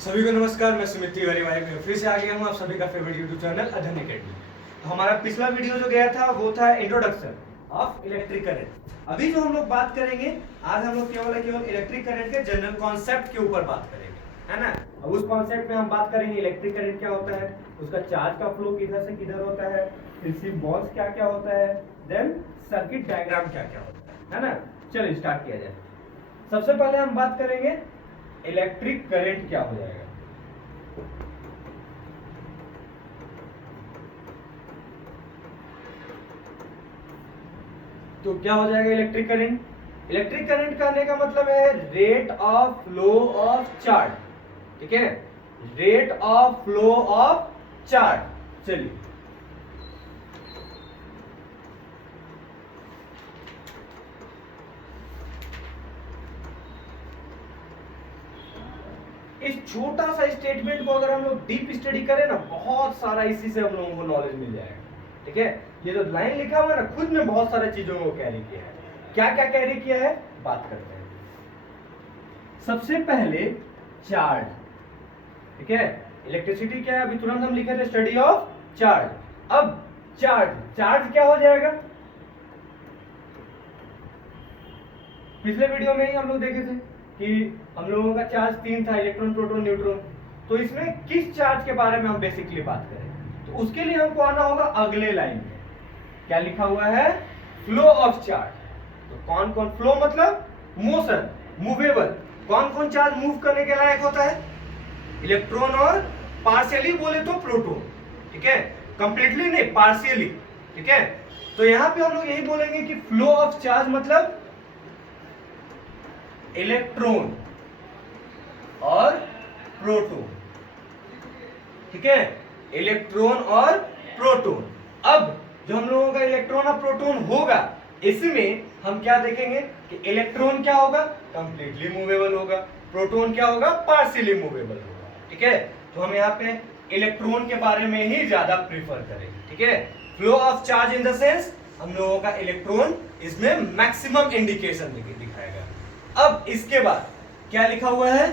सभी को नमस्कार। मैं सुमित तिवारी भाई फिर से आ गया हूँ आप सभी का फेवरेट यूट्यूब चैनल अध्ययन अकेडमी। तो हमारा पिछला वीडियो जो गया था वो था इंट्रोडक्शन ऑफ इलेक्ट्रिक करंट। अभी जो हम लोग बात करेंगे, आज हम लोग केवल इलेक्ट्रिक करंट के जनरल कॉन्सेप्ट के ऊपर बात करेंगे, है ना। अब उस कॉन्सेप्ट में हम बात करेंगे इलेक्ट्रिक करंट क्या होता है, उसका चार्ज का फ्लो किधर से किधर होता है, फिर सिंबल्स क्या क्या होता है, देन सर्किट डायग्राम क्या क्या होता है ना। चलिए स्टार्ट किया जाए। सबसे पहले हम बात करेंगे इलेक्ट्रिक करंट क्या हो जाएगा। तो क्या हो जाएगा इलेक्ट्रिक करंट? इलेक्ट्रिक करंट कहने का मतलब है rate of flow of charge, ठीक है, rate of flow of charge. चलिए इस छोटा सा स्टेटमेंट को अगर हम लोग डीप स्टडी करें ना, बहुत सारा इसी से हम लोगों को नॉलेज मिल जाएगा, ठीक है। ये जो लाइन लिखा हुआ है ना, खुद में बहुत सारे चीजों को कैरी किया है। क्या क्या कैरी किया है बात करते हैं। सबसे पहले चार्ज, ठीक है। इलेक्ट्रिसिटी क्या है, अभी तुरंत हम लिखे थे स्टडी ऑफ चार्ज। अब चार्ज, चार्ज क्या हो जाएगा, पिछले वीडियो में ही हम लोग देखे थे कि हम लोगों का चार्ज 3 था, इलेक्ट्रॉन प्रोटॉन न्यूट्रॉन। तो इसमें किस चार्ज के बारे में हम बेसिकली बात करें, तो उसके लिए हमको आना होगा अगले लाइन में। क्या लिखा हुआ है, फ्लो ऑफ चार्ज। तो कौन कौन, फ्लो मतलब मोशन, मूवेबल, कौन कौन चार्ज मूव करने के लायक होता है, इलेक्ट्रॉन और पार्शियली बोले तो प्रोटॉन, ठीक है, कंप्लीटली नहीं, पार्शियली, ठीक है। तो यहां पे हम लोग यही बोलेंगे कि फ्लो ऑफ चार्ज मतलब इलेक्ट्रॉन और प्रोटॉन, ठीक है, इलेक्ट्रॉन और प्रोटॉन। अब जो हम लोगों का इलेक्ट्रॉन और प्रोटॉन होगा, इसमें हम क्या देखेंगे कि इलेक्ट्रॉन क्या होगा, कंप्लीटली मूवेबल होगा, प्रोटॉन क्या होगा, पार्शियली मूवेबल होगा, ठीक है। तो हम यहाँ पे इलेक्ट्रॉन के बारे में ही ज्यादा प्रीफर करेंगे, ठीक है। Flow of charge in the sense हम लोगों का इलेक्ट्रॉन इसमें मैक्सिमम इंडिकेशन दिखाएगा। अब इसके बाद क्या लिखा हुआ है,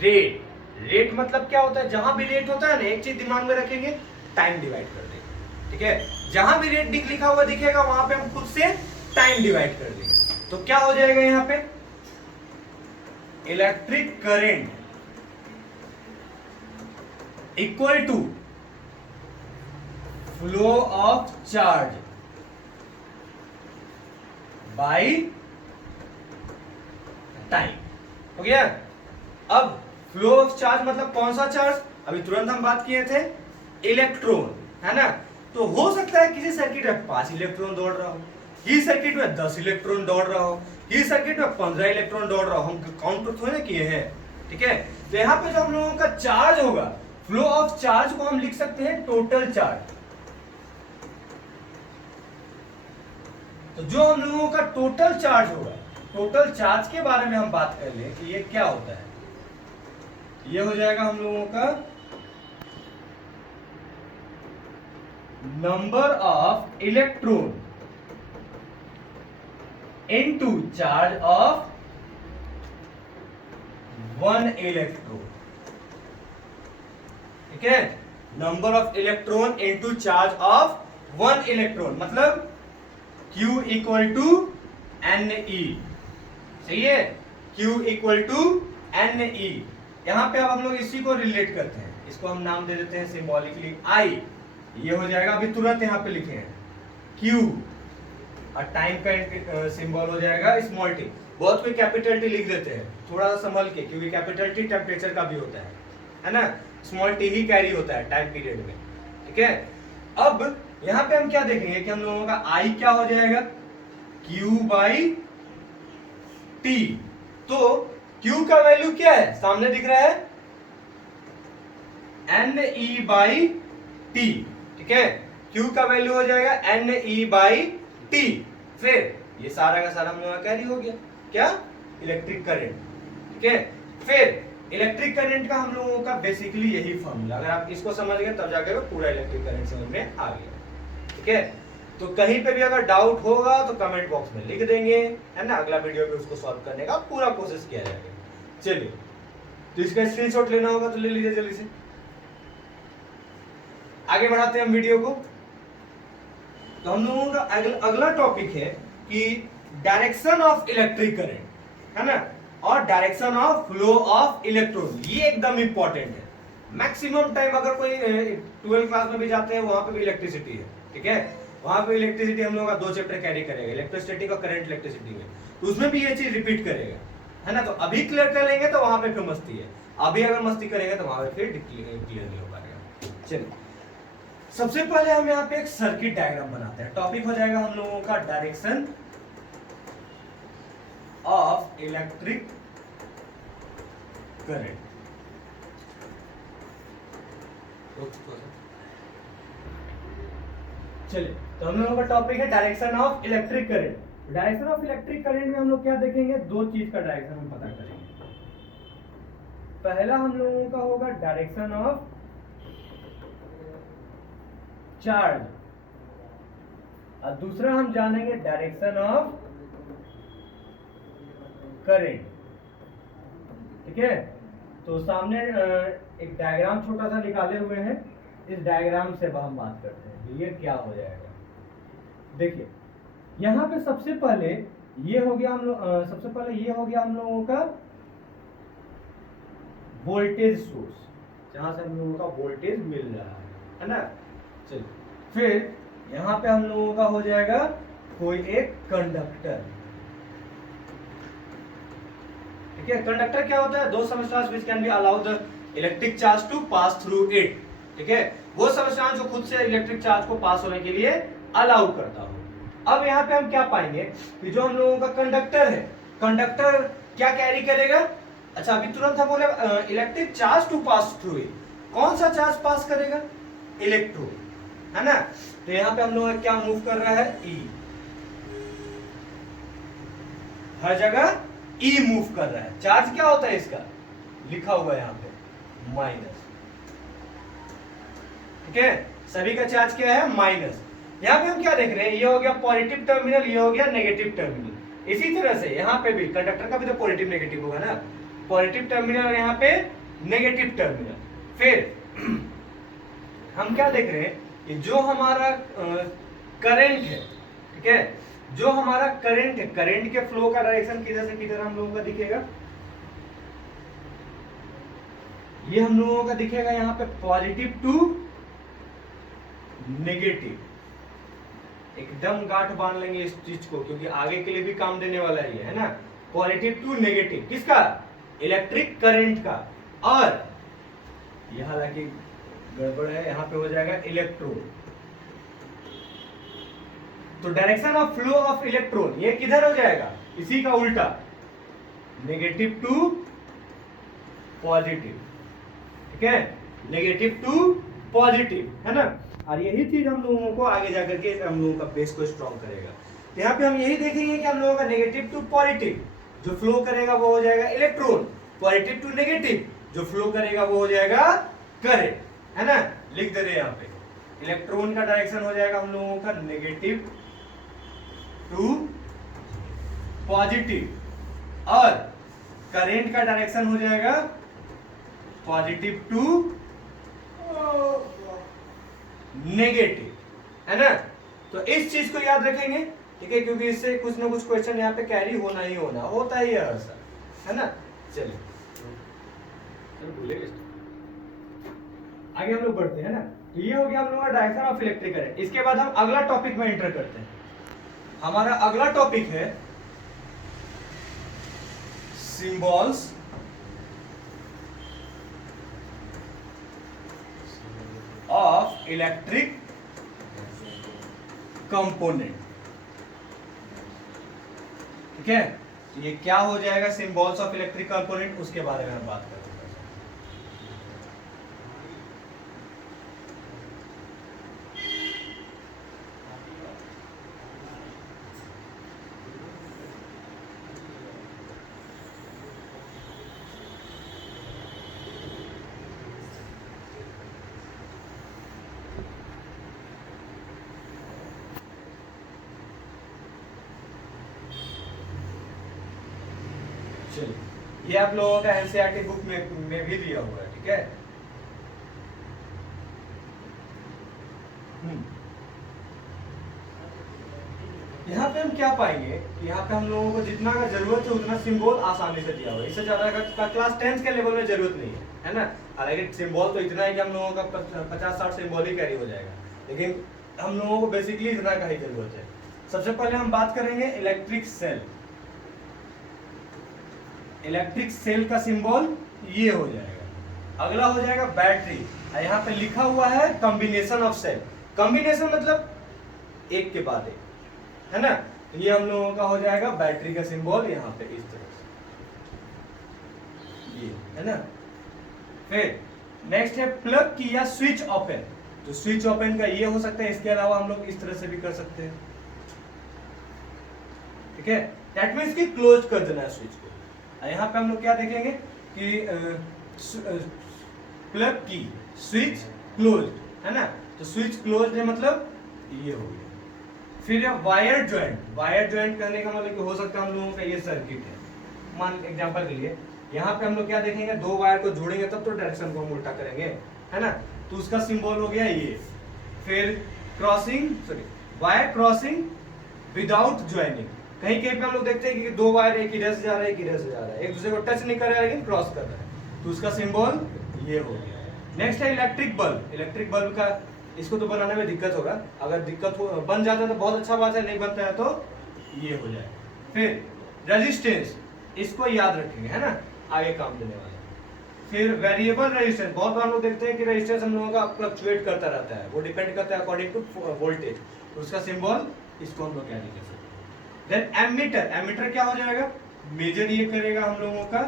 रेट। रेट मतलब क्या होता है, जहां भी रेट होता है ना, एक चीज दिमाग में रखेंगे, टाइम डिवाइड कर देंगे, ठीक है। जहां भी रेट लिखा हुआ दिखेगा वहां पे हम खुद से टाइम डिवाइड कर देंगे। तो क्या हो जाएगा यहां पे, electric current equal to flow of charge by time, हो गया। अब फ्लो ऑफ चार्ज मतलब कौन सा चार्ज, अभी तुरंत हम बात किए थे इलेक्ट्रॉन, है ना। तो हो सकता है किसी सर्किट में 5 इलेक्ट्रॉन दौड़ रहा हो, किसी सर्किट में 10 इलेक्ट्रॉन दौड़ रहा हो, किसी सर्किट में 15 इलेक्ट्रॉन दौड़ रहा हो, हम काउंट तो थोड़ी ना किए हैं, ठीक है। तो यहाँ पे जो हम लोगों का चार्ज होगा, फ्लो ऑफ चार्ज को हम लिख सकते हैं टोटल चार्ज। तो जो हम लोगों का टोटल चार्ज होगा, टोटल चार्ज के बारे में हम बात कर लें कि ये क्या होता है, ये हो जाएगा हम लोगों का number of electron into charge of 1 electron, ठीक है। Number of electron into charge of 1 electron मतलब Q इक्वल टू NE, सही है, Q इक्वल टू NE। यहां पे अब हम लोग इसी को रिलेट करते हैं, इसको हम नाम दे देते हैं सिंबॉलिकली I। ये हो जाएगा, अभी तुरंत यहां पे लिखे हैं Q, और टाइम का सिंबल हो जाएगा स्मॉल टी। बहुत कोई कैपिटल टी लिख देते हैं, थोड़ा सा संभल के, क्योंकि कैपिटल टी टेम्परेचर का भी होता है ना, स्मॉल टी ही कैरी होता है टाइम पीरियड में, ठीक है। अब यहां पे हम क्या देखेंगे कि हम लोगों का I क्या हो जाएगा, Q बाई T। तो Q का वैल्यू क्या है, सामने दिख रहा है, NE बाई T, ठीक है। Q का वैल्यू हो जाएगा NE बाई T। फिर ये सारा का सारा हम लोगों का कैरी हो गया, क्या, इलेक्ट्रिक करंट, ठीक है। फिर इलेक्ट्रिक करंट का हम लोगों का बेसिकली यही फॉर्मूला, अगर आप इसको समझ गए तब जाकर पूरा इलेक्ट्रिक करंट समझ में आ गया, ठीक है। तो कहीं पे भी अगर डाउट होगा तो कमेंट बॉक्स में लिख देंगे, है ना, अगला वीडियो में उसको सॉल्व करने का पूरा कोशिश किया जाएगा। चलिए तो इसका स्क्रीनशॉट लेना होगा तो ले लीजिए जल्दी से। आगे बढ़ाते हैं हम वीडियो को। तो हम लोगों का अगला टॉपिक है कि डायरेक्शन ऑफ इलेक्ट्रिक करंट, है ना, और direction of flow of electron. ये एकदम इंपॉर्टेंट है। मैक्सिमम टाइम अगर कोई 12th क्लास में भी जाते हैं वहां पे भी इलेक्ट्रिसिटी है, ठीक है, वहां पे इलेक्ट्रिसिटी हम लोग का 2 चैप्टर कैरी करेगा, इलेक्ट्रोस्टैटिक और करंट इलेक्ट्रिसिटी में, तो उसमें भी ये चीज रिपीट करेगा, है ना। तो अभी क्लियर कर लेंगे तो वहां पे फिर मस्ती है, अभी अगर मस्ती करेंगे तो वहां पे फिर क्लियर नहीं हो पाएगा। चलिए सबसे पहले हम यहाँ पे एक सर्किट डायग्राम बनाते हैं। टॉपिक हो जाएगा हम लोगों का डायरेक्शन ऑफ इलेक्ट्रिक करंट। चलिए तो हम लोगों का टॉपिक है direction of electric current. Direction of electric current में हम लोग क्या देखेंगे, 2 चीज का डायरेक्शन हम पता करेंगे। पहला हम लोगों का होगा डायरेक्शन ऑफ चार्ज, और दूसरा हम जानेंगे डायरेक्शन ऑफ करंट, ठीक है। तो सामने एक डायग्राम छोटा सा निकाले हुए हैं, इस डायग्राम से हम बात करते हैं ये क्या हो जाएगा। देखिए यहां पे सबसे पहले ये हो गया हम लोगों का वोल्टेज सोर्स, जहां से हम लोगों का वोल्टेज मिल रहा है ना। चलिए फिर यहां पे हम लोगों का हो जाएगा कोई एक कंडक्टर, ठीक है। कंडक्टर क्या होता है, 2 substance which can be allow the electric charge to pass through it, ठीक है। वो सबस्टेंस जो खुद से इलेक्ट्रिक चार्ज को पास होने के लिए अलाउ करता हो। अब यहाँ पे हम क्या पाएंगे कि जो हम लोगों का कंडक्टर है, कंडक्टर क्या कैरी करेगा, अच्छा अभी तुरंत हम बोले electric charge to pass through it, कौन सा चार्ज पास करेगा, इलेक्ट्रॉन, है ना। तो यहाँ पे हम लोग क्या मूव कर रहा है, ई, हर जगह ई मूव कर रहा है। चार्ज क्या होता है इसका, लिखा हुआ है यहाँ पे माइनस, ठीक है। सभी का चार्ज क्या है, माइनस। यहाँ पे हम क्या देख रहे हैं, ये हो गया पॉजिटिव टर्मिनल, ये हो गया नेगेटिव टर्मिनल। इसी तरह से यहाँ पे भी कंडक्टर का भी तो पॉजिटिव नेगेटिव होगा ना, पॉजिटिव टर्मिनल और यहाँ पे नेगेटिव टर्मिनल। फिर हम क्या देख रहे हैं कि जो हमारा करंट है, ठीक है, जो हमारा करंट है, करंट के फ्लो का डायरेक्शन किधर से किधर हम लोगों का दिखेगा, ये हम लोगों का दिखेगा यहाँ पे पॉजिटिव टू नेगेटिव। एकदम गांठ बांध लेंगे इस चीज को, क्योंकि आगे के लिए भी काम देने वाला है ना। पॉजिटिव टू नेगेटिव किसका, इलेक्ट्रिक करंट का। और यह हालांकि गड़बड़ है, यहाँ पे हो जाएगा इलेक्ट्रॉन। तो direction of flow of electron ये किधर हो जाएगा, इसी का उल्टा, नेगेटिव टू पॉजिटिव, ठीक है, नेगेटिव टू पॉजिटिव, है ना। और यही चीज हम लोगों को आगे जाकर के हम लोगों का बेस को स्ट्रॉन्ग करेगा। तो यहाँ पे हम यही देखेंगे कि हम लोगों का नेगेटिव टू पॉजिटिव जो फ्लो करेगा वो हो जाएगा इलेक्ट्रॉन, पॉजिटिव टू नेगेटिव जो फ्लो करेगा वो हो जाएगा करंट, है ना। लिख दे रहे हैं यहाँ पे, इलेक्ट्रॉन का डायरेक्शन हो जाएगा हम लोगों का नेगेटिव टू पॉजिटिव, और करंट का डायरेक्शन हो जाएगा पॉजिटिव टू नेगेटिव, है ना। तो इस चीज को याद रखेंगे, ठीक है, क्योंकि इससे कुछ ना कुछ क्वेश्चन यहाँ पे कैरी होना ही होता ही है ऐसा, है ना। चलिए आगे हम लोग बढ़ते हैं ना। तो ये हो गया हम लोग का डायरेक्शन ऑफ इलेक्ट्रिक करंट। इसके बाद हम अगला टॉपिक में एंटर करते हैं। हमारा अगला टॉपिक है सिंबल्स ऑफ इलेक्ट्रिक कंपोनेंट, ठीक है। तो ये क्या हो जाएगा, सिंबल्स ऑफ इलेक्ट्रिक कंपोनेंट, उसके बारे में हम बात करेंगे। ये आप लोगों का एनसीईआरटी बुक में में भी दिया हुआ है, ठीक है। यहाँ पे हम क्या पाएंगे, यहाँ पे हम लोगों को जितना का जरूरत है उतना सिंबल आसानी से दिया हुआ है, इससे ज्यादा का क्लास 10 के लेवल में जरूरत नहीं है ना। हालांकि सिंबल तो इतना है कि हम लोगों का 50-60 सिंबल ही कैरी हो जाएगा, लेकिन हम लोगों को बेसिकली इतना का ही जरूरत है। सबसे पहले हम बात करेंगे इलेक्ट्रिक सेल। इलेक्ट्रिक सेल का सिंबल ये हो जाएगा। अगला हो जाएगा बैटरी। यहाँ पे लिखा हुआ है कॉम्बिनेशन ऑफ सेल। कॉम्बिनेशन मतलब एक के बाद एक, है ना। ये हम लोगों का हो जाएगा बैटरी का सिंबल यहाँ पे इस तरह से, ये है ना। फिर नेक्स्ट है प्लग की या स्विच ओपन। तो स्विच ओपन का ये हो सकता है, इसके अलावा हम लोग इस तरह से भी कर सकते हैं, ठीक है। दैट मीन्स कि क्लोज कर देना है स्विच को। यहाँ पे हम लोग क्या देखेंगे कि प्लग की स्विच क्लोज, है ना। तो स्विच क्लोज है मतलब ये हो गया। फिर वायर ज्वाइंट। वायर ज्वाइंट करने का मतलब हो सकता है हम लोगों का ये सर्किट है, मान एग्जांपल के लिए यहाँ पे हम लोग क्या देखेंगे, दो वायर को जोड़ेंगे तब तो डायरेक्शन को हम उल्टा करेंगे, है ना। तो उसका सिंबल हो गया ये। फिर crossing, sorry wire crossing without joining. कहीं कहीं पे हम लोग देखते हैं कि दो वायर एक इधर से जा रहा है, एक इधर से जा रहा है, एक दूसरे को टच नहीं कर रहा है लेकिन क्रॉस कर रहा है, तो उसका सिंबल ये हो गया। नेक्स्ट है इलेक्ट्रिक बल्ब। इलेक्ट्रिक बल्ब का इसको तो बनाने में दिक्कत होगा, अगर दिक्कत हो बन जाता है तो बहुत अच्छा बात है, नहीं बनता है तो ये हो जाए। फिर रेजिस्टेंस, इसको याद रखेंगे, है ना, आगे काम देने वाला। फिर वेरिएबल रेजिस्टेंस, बहुत बार लोग देखते हैं कि रेजिस्टेंस हम लोगों का फ्लक्चुएट करता रहता है, वो डिपेंड करता है अकॉर्डिंग टू वोल्टेज, तो उसका सिंबल इसको हम लोग क्या लिख सकते हैं। Then ammeter. एमीटर क्या हो जाएगा, मेजर ये करेगा हम लोगों का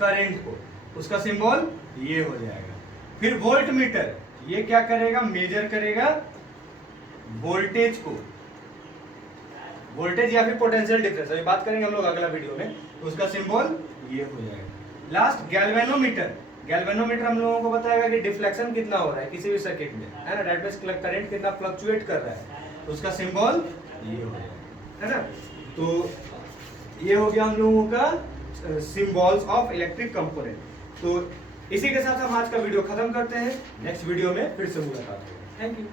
करंट को, उसका सिंबल ये हो जाएगा। फिर वोल्ट मीटर, ये क्या करेगा, मेजर करेगा वोल्टेज को, वोल्टेज या फिर पोटेंशियल डिफरेंस, अभी बात करेंगे हम लोग अगला वीडियो में, तो उसका सिंबल ये हो जाएगा। Last galvanometer. गैल्वेनोमीटर हम लोगों को बताएगा कि डिफ्लेक्शन कितना हो रहा है किसी भी सर्किट में, है ना, दैट मींस करंट कितना फ्लक्चुएट कर रहा है, तो उसका सिंबल ये हो जाएगा, है ना। तो ये हो गया हम लोगों का सिंबल्स ऑफ इलेक्ट्रिक कंपोनेंट। तो इसी के साथ हम आज का वीडियो खत्म करते हैं, नेक्स्ट वीडियो में फिर से मुलाकात होगी। Thank you.